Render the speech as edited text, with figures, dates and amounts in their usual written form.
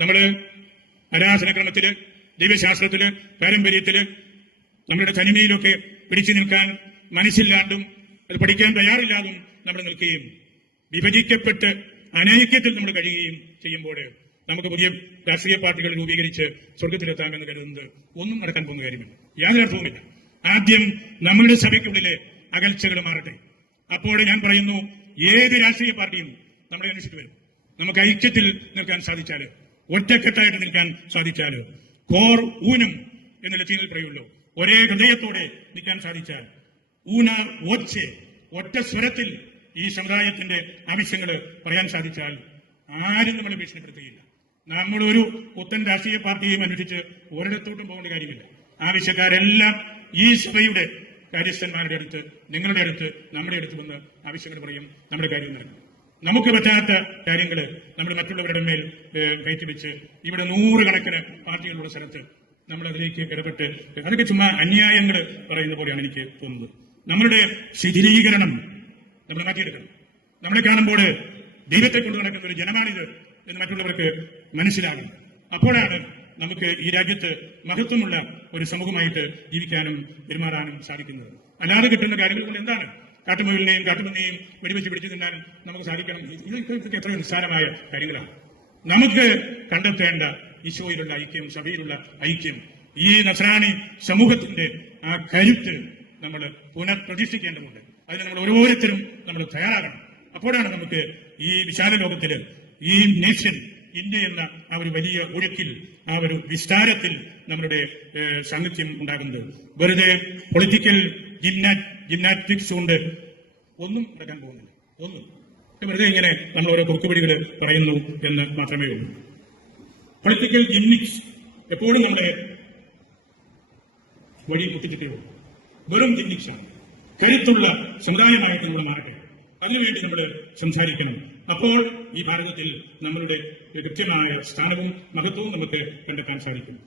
നമ്മൾ ആരാധനക്രമത്തില്, ദൈവശാസ്ത്രത്തില്, പാരമ്പര്യത്തില്, നമ്മുടെ തനിമയിലൊക്കെ പിടിച്ചു നിൽക്കാൻ മനസ്സില്ലാണ്ടും അത് പഠിക്കാൻ തയ്യാറില്ലാതും നമ്മൾ നിൽക്കുകയും വിഭജിക്കപ്പെട്ട് അനൈക്യത്തിൽ നമ്മൾ കഴിയുകയും ചെയ്യുമ്പോൾ നമുക്ക് പുതിയ രാഷ്ട്രീയ പാർട്ടികൾ രൂപീകരിച്ച് സ്വർഗത്തിലെത്താമെന്ന് കരുതുന്നത് ഒന്നും നടക്കാൻ പോകുന്ന കാര്യമില്ല, യാതൊരു അർത്ഥവുമില്ല. ആദ്യം നമ്മുടെ സഭയ്ക്കുള്ളിലെ അകൽച്ചകൾ മാറട്ടെ. അപ്പോൾ ഞാൻ പറയുന്നു, ഏത് രാഷ്ട്രീയ പാർട്ടിയും നമ്മളെ അന്വേഷിച്ചു വരും. നമുക്ക് ഐക്യത്തിൽ നിൽക്കാൻ സാധിച്ചാൽ, ഒറ്റക്കെട്ടായിട്ട് നിൽക്കാൻ സാധിച്ചാൽ, കോർ ഊനം എന്ന് ലത്തീനിൽ പറയുള്ളൂ, ഒരേ ഹൃദയത്തോടെ നിൽക്കാൻ സാധിച്ചാൽ, ഊന ഓച്ചെ, ഒറ്റ സ്വരത്തിൽ ഈ സമുദായത്തിന്റെ ആവശ്യങ്ങൾ പറയാൻ സാധിച്ചാൽ ആരും നമ്മളെ ഭീഷണിപ്പെടുത്തുകയില്ല. നമ്മളൊരു പുത്തൻ രാഷ്ട്രീയ പാർട്ടിയെയും അന്വേഷിച്ച് ഒരിടത്തോട്ടും പോകേണ്ട കാര്യമില്ല. ആവശ്യക്കാരെല്ലാം ഈ സഭയുടെ കാര്യസ്ഥന്മാരുടെ അടുത്ത്, നിങ്ങളുടെ അടുത്ത്, നമ്മുടെ അടുത്ത് വന്ന് ആവശ്യങ്ങൾ പറയും, നമ്മുടെ കാര്യം നടക്കും. നമുക്ക് പറ്റാത്ത കാര്യങ്ങൾ നമ്മൾ മറ്റുള്ളവരുടെ മേൽ കയറ്റിവെച്ച് ഇവിടെ നൂറുകണക്കിന് പാർട്ടികളുള്ള സ്ഥലത്ത് നമ്മൾ അതിലേക്ക് ഇടപെട്ട് അതൊക്കെ ചുമ്മാ അന്യായങ്ങൾ പറയുന്ന പോലെയാണ് എനിക്ക് തോന്നുന്നത്. നമ്മളുടെ ശിഥിലീകരണം നമ്മൾ മാറ്റിയെടുക്കണം. നമ്മളെ കാണുമ്പോൾ ദൈവത്തെ കൊണ്ട് നടക്കുന്ന ഒരു ജനമാണിത് എന്ന് മറ്റുള്ളവർക്ക് മനസ്സിലാകും. അപ്പോഴാണ് നമുക്ക് ഈ രാജ്യത്ത് മഹത്വമുള്ള ഒരു സമൂഹമായിട്ട് ജീവിക്കാനും പെരുമാറാനും സാധിക്കുന്നത്. അല്ലാതെ കിട്ടുന്ന കാര്യങ്ങൾ കൊണ്ട് എന്താണ്? കാട്ടുമുയലിനെയും കാട്ടുപന്നിയെയും വെടിവെച്ച് പിടിച്ചു തിന്നാൻ നമുക്ക് സാധിക്കണം. ഇതൊക്കെ എത്രയോ നിസ്സാരമായ കാര്യങ്ങളാണ്. നമുക്ക് കണ്ടെത്തേണ്ട ഈശോയിലുള്ള ഐക്യം, സഭയിലുള്ള ഐക്യം, ഈ നസ്രാണി സമൂഹത്തിന്റെ ആ കരുത്ത് നമ്മൾ പുനഃപ്രതിഷ്ഠിക്കേണ്ടതുണ്ട്. അതിന് നമ്മൾ ഓരോരുത്തരും നമ്മൾ തയ്യാറാകണം. അപ്പോഴാണ് നമുക്ക് ഈ വിശാല ലോകത്തില് ഈ നേഷൻ ഇന്ത്യ എന്ന ആ ഒരു വലിയ ഒഴുക്കിൽ, ആ ഒരു വിസ്താരത്തിൽ നമ്മളുടെ സാന്നിധ്യം ഉണ്ടാകുന്നത്. വെറുതെ പൊളിറ്റിക്കൽ ജിംനാറ്റിക്സ് കൊണ്ട് ഒന്നും നടക്കാൻ പോകുന്നില്ല. ഒന്നും വെറുതെ ഇങ്ങനെ നമ്മൾ ഓരോ കുറുക്കുപിടികൾ പറയുന്നു എന്ന് മാത്രമേ ഉള്ളൂ. പൊളിറ്റിക്കൽ ജിംനിക്സ് എപ്പോഴും നമ്മുടെ വഴി കുത്തിച്ചിട്ടേ വെറും ജിംനിക്സാണ്. കരുത്തുള്ള സമുദായമായിട്ട് നമ്മൾ മാറട്ടെ. അതിനുവേണ്ടി നമ്മൾ സംസാരിക്കണം. അപ്പോൾ ഈ ഭാരതത്തിൽ നമ്മളുടെ കൃത്യമായ സ്ഥാനവും മഹത്വവും നമുക്ക് കണ്ടെത്താൻ സാധിക്കും.